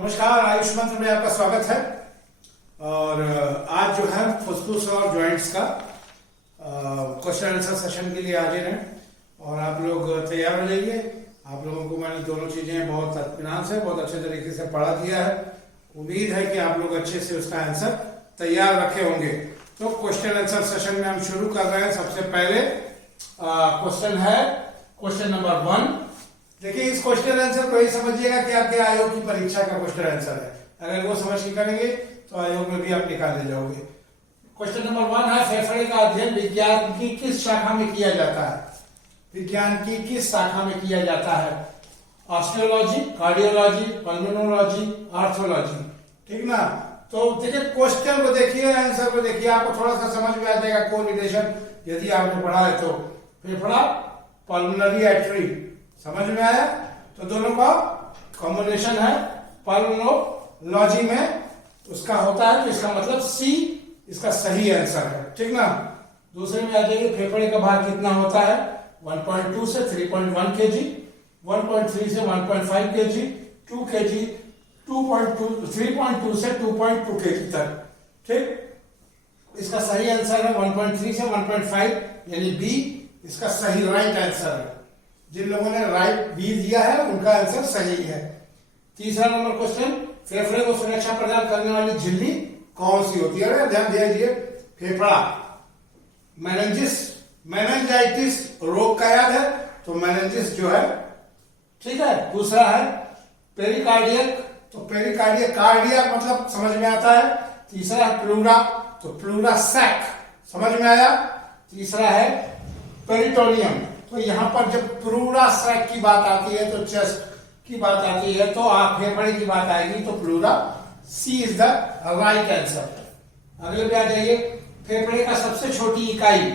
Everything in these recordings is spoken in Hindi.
नमस्कार, आयुष मंत्र में आपका स्वागत है। और आज जो है फुसफुस और जॉइंट्स का क्वेश्चन आंसर सेशन के लिए हाजिर हैं और आप लोग तैयार हो जाइए। आप लोगों को मैंने दोनों चीजें बहुत इत्मीनान से बहुत अच्छे तरीके से पढ़ा दिया है। उम्मीद है कि आप लोग अच्छे से उसका आंसर तैयार रखे होंगे। तो क्वेश्चन आंसर सेशन में हम शुरू कर रहे हैं। सबसे पहले क्वेश्चन है क्वेश्चन नंबर 1। देखिए, इस क्वेश्चन आंसर को ही समझिएगा कि आपके आयोग की परीक्षा का क्वेश्चन आंसर है। अगर वो समझ के करेंगे तो आयोग में भी आप निकाल ले जाओगे। क्वेश्चन नंबर 1 है, फेफड़े का अध्ययन विज्ञान की किस शाखा में किया जाता है? विज्ञान की किस शाखा में किया जाता है? Osteology, cardiology, pulmonology, arthrology. ठीक ना? तो देखिए, क्वेश्चन को देखिए, आंसर को देखिए, आपको थोड़ा सा समझ में आ जाएगा कोरिलेशन यदि आपने पढ़ा है तो। फेफड़ा, पल्मोनरी आर्टरी, समझ में आया? तो दोनों का कॉम्बिनेशन है। पल्मोनोलॉजी में उसका होता है, तो इसका मतलब सी इसका सही आंसर है। ठीक ना? दूसरे में आ जाइए, फेफड़े का भार कितना होता है? 1.2 से 3.1 केजी, 1.3 से 1.5 केजी, 2 केजी, 3.2 से 2.2 केजी तक। ठीक, इसका सही आंसर है 1.3 से 1.5, यानी बी इसका सही राइट आंसर है। जिन लोगों ने राइट बी दिया है उनका आंसर सही है। तीसरा नंबर क्वेश्चन, फेफड़े को सुरक्षा प्रदान करने वाली झिल्ली कौन सी होती है? ध्यान दीजिए, फेफड़ा, मेनिंजिस, मेनिंजाइटिस रोग का याद है तो मेनिंजिस जो है, ठीक है। दूसरा है पेरिकार्डियक, तो पेरिकार्डियक, कार्डियक मतलब समझ में आता है। तीसरा है प्लूरा, तो प्लूरा सैक, समझ में आया। तीसरा है पेरिटोनियम, तो यहां पर जब प्लूरा सैक की बात आती है तो चेस्ट की बात आती है, तो आप फेफड़े की बात आएगी तो pleura, C is the right answer. अगले पे आ जाइए, फेफड़े का सबसे छोटी इकाई,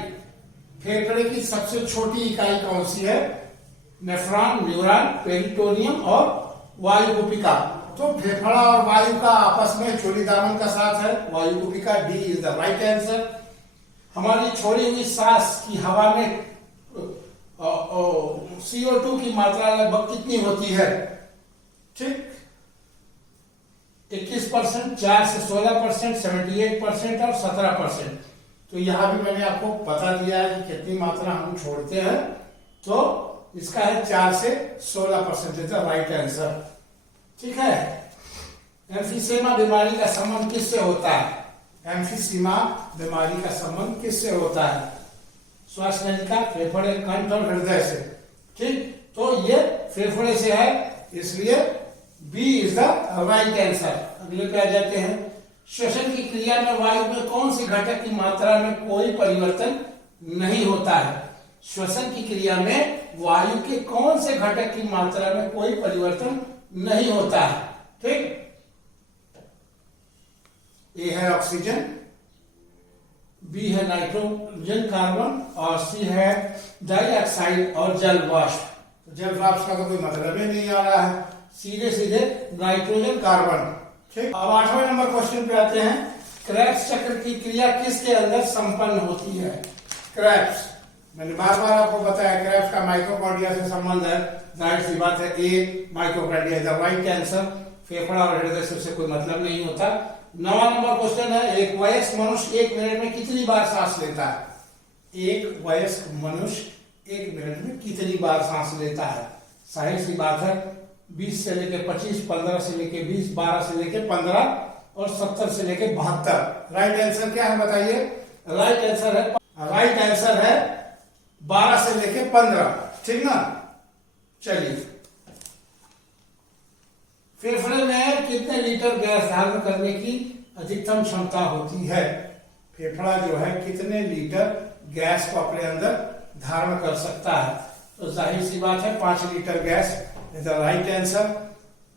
फेफड़े की सबसे छोटी इकाई कौन सी है? नेफ्रॉन, न्यूरॉन, पेरिटोनियम और वायुकुपिका। तो फेफड़ा और वायु का आपस में चोली दामन का साथ है, वायुकुपिका, D is the right answer. हमारी छोड़ी हुई सांस की हवा में CO2 की मात्रा लगभग कितनी होती है? ठीक, 21%, 4 से 16%, 78% और 17%। तो यहां भी मैंने आपको बता दिया है कि कितनी मात्रा हम छोड़ते हैं, तो इसका है 4 से 16% इज द राइट आंसर। ठीक है। एम्फीसेमा बीमारी का संबंध किससे होता है? एम्फीसेमा बीमारी का संबंध किससे होता है? श्वास नलिका, फेफड़े, कंठ और हृदय से। ठीक, तो ये फेफड़े से है, इसलिए B is the right answer. अगले पे आ जाते हैं, श्वसन की क्रिया में वायु में कौन सी घटक की मात्रा में कोई परिवर्तन नहीं होता है? श्वसन की क्रिया में वायु के कौन से घटक की मात्रा में कोई परिवर्तन नहीं होता है? ठीक, ए है ऑक्सीजन, बी है नाइट्रोजन, कार्बन, और सी है डाइऑक्साइड और जल वाष्प। तो जल वाष्प का तो कोई मतलब ही नहीं आ रहा है, सीधे सीधे नाइट्रोजन, कार्बन। ठीक, अब 8वें नंबर क्वेश्चन पे आते हैं, क्रेब्स चक्र की क्रिया किसके अंदर संपन्न होती है? क्रेब्स, मैंने बार बार आपको बताया, क्रेब्स का माइटोकॉन्ड्रिया से संबंध है। जाहिर सी बात है, A mitochondria is the right answer. फेफड़ा और हृदय से कोई मतलब नहीं होता। 9वां नंबर क्वेश्चन है, एक वयस्क मनुष्य 1 मिनट में कितनी बार सांस लेता है? एक वयस्क मनुष्य 1 मिनट में कितनी बार सांस लेता है? जाहिर सी बात है, 20 से लेके 25, 15 से लेके 20, 12 से लेके 15 और 70 से लेके 72। राइट आंसर क्या है बताइए? राइट आंसर है 12 से लेके 15। ठीक ना? चलिए, फेफड़े में कितने लीटर गैस धारण करने की अधिकतम क्षमता होती है? फेफड़ा जो है कितने लीटर गैस को अपने अंदर धारण कर सकता है? तो जाहिर सी बात है 5 litre gas is the right answer.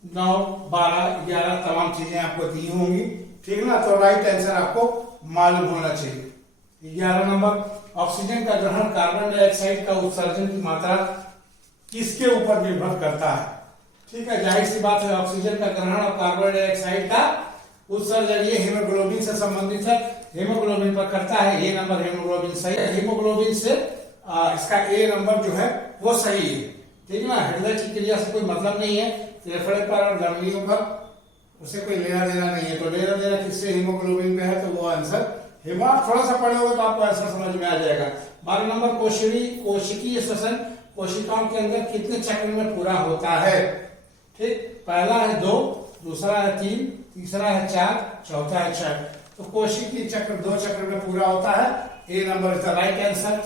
9, 12, 11 तमाम चीजें आपको दी होंगी। ठीक ना? तो राइट आंसर आपको मालूम होना चाहिए। 11 नंबर, ऑक्सीजन का ग्रहण, कार्बन डाइऑक्साइड का उत्सर्जन की मात्रा किसके ऊपर निर्भर करता है? ठीक है, जाहिर सी बात है, ऑक्सीजन का ग्रहण और कार्बन डाइऑक्साइड का उत्सर्जन ये हीमोग्लोबिन से संबंधित है, हीमोग्लोबिन पर करता है। ए नंबर हीमोग्लोबिन सही है, हीमोग्लोबिन से इसका ए नंबर जो है वो सही है। ठीक है ना? हृदय की क्रिया से कोई मतलब नहीं है, फेफड़े पर और धमनियों पर उसे कोई लेना देना नहीं है। तो लेना देना किससे, हीमोग्लोबिन पे है, तो वो आंसर थोड़ा सा पढ़े होगा तो आपको आंसर समझ में आ जाएगा। 12 नंबर कोशिकीय श्वसन कोशिकाओं के अंदर कितने चक्र में पूरा होता है? ठीक, पहला है 2, दूसरा है 3, तीसरा है 4, चौथा है 6। तो कोशिकीय चक्र 2 चक्र में पूरा होता है। A number is the right answer.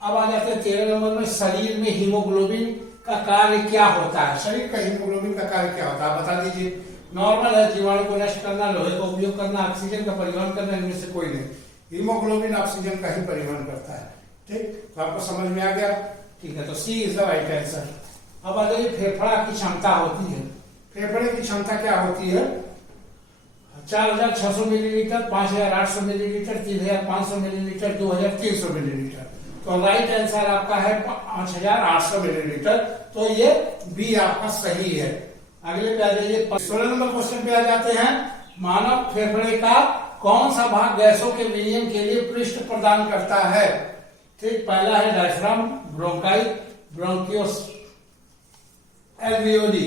अब आ जाते हैं 13 नंबर में, शरीर में हीमोग्लोबिन का कार्य क्या होता है? शरीर का हीमोग्लोबिन का कार्य क्या होता है, बता दीजिए। नॉर्मल है, जीवाणु को नष्ट करना, लोहे का उपयोग करना, ऑक्सीजन का परिवहन करना, इनमें से कोई नहीं। हीमोग्लोबिन ऑक्सीजन का ही परिवहन करता है। ठीक, तो आपको समझ में आ गया? ठीक है, तो सी इज द राइट आंसर। अब आ जाइए, फेफड़ा की क्षमता होती है। फेफड़े की क्षमता क्या होती है? 4600 मिलीलीटर, 5800 मिलीलीटर, 3500 मिलीलीटर, 2300 मिलीलीटर। तो राइट आंसर आपका है 5800 मिलीलीटर। तो ये बी आपका सही है। अगले पे आ जाइए, 16 नंबर क्वेश्चन पे आ जाते हैं। मानव फेफड़े का कौन सा भाग गैसों के विनिमय के लिए पृष्ठ प्रदान करता है? ठीक, पहला है डायफ्राम, ब्रोंकाई, ब्रोंकियोस, एल्वियोली।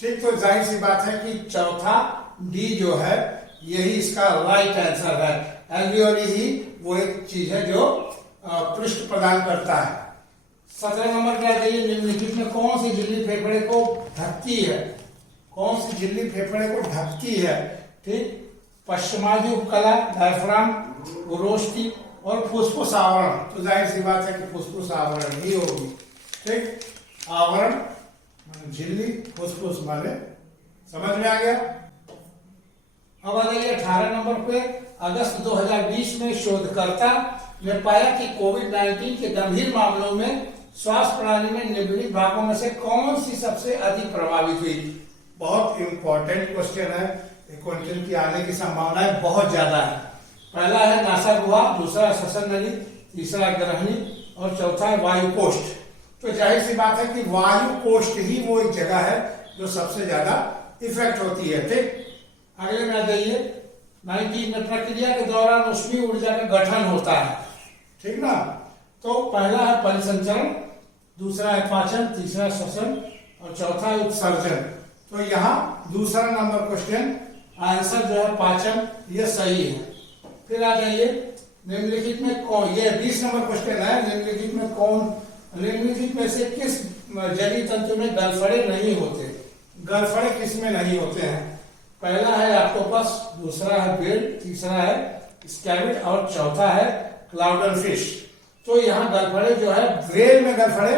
ठीक, तो जाहिर सी बात है कि चौथा डी जो है यही इसका राइट आंसर है। एल्वियोली ही वो एक चीज है जो पृष्ठ प्रदान करता है। 17 नंबर पे आ जाइए, निम्नलिखित में कौन सी झिल्ली फेफड़े को ढकती है? कौन सी झिल्ली फेफड़े को ढकती है? ठीक, पश्चिमादि उपकला, डायफ्राम, उरोष्ठी और फुसफुस आवरण। तो जाहिर सी बात है कि फुसफुस आवरण ही होगी। ठीक, आवरण झिल्ली, फुसफुस वाले, समझ में आ गया? अब आ जाइए 18 नंबर पे, अगस्त 2020 में शोधकर्ता ने पाया कि कोविड-19 के गंभीर मामलों में श्वास प्रणाली में निम्नलिखित भागों में से कौन सी सबसे अधिक प्रभावित हुई? बहुत इंपॉर्टेंट क्वेश्चन है। क्वेश्चन की आने की संभावनाएं बहुत ज्यादा है। पहला है नासागुहा, दूसरा श्वसन नली, तीसरा ग्रहणी और चौथा है वायु कोष्ठ। तो जाहिर सी बात है कि वायु कोष्ठ ही वो एक जगह है जो सबसे ज्यादा इफेक्ट होती है। ठीक, अगले में आ जाइए, 19 में प्रक्रिया के दौरान ऊष्मीय ऊर्जा का गठन होता है। ठीक ना, तो पहला है परिसंचरण, दूसरा है पाचन, तीसरा श्वसन और चौथा है उत्सर्जन। तो यहाँ दूसरा नंबर क्वेश्चन आंसर जो है पाचन, ये सही है। फिर आ जाइए, निम्नलिखित में कौन, ये 20 नंबर क्वेश्चन है, निम्नलिखित में से किस जलीय तंतु में गलफड़े नहीं होते? गलफड़े किस में नहीं होते हैं? पहला है ऑक्टोपस, दूसरा है बेल, तीसरा है स्कैविड और चौथा है क्लाउडन फिश। तो यहाँ गलफड़े जो है, व्हेल में गलफड़े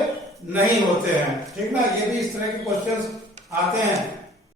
नहीं होते हैं। ठीक ना, ये भी इस तरह के क्वेश्चंस आते हैं।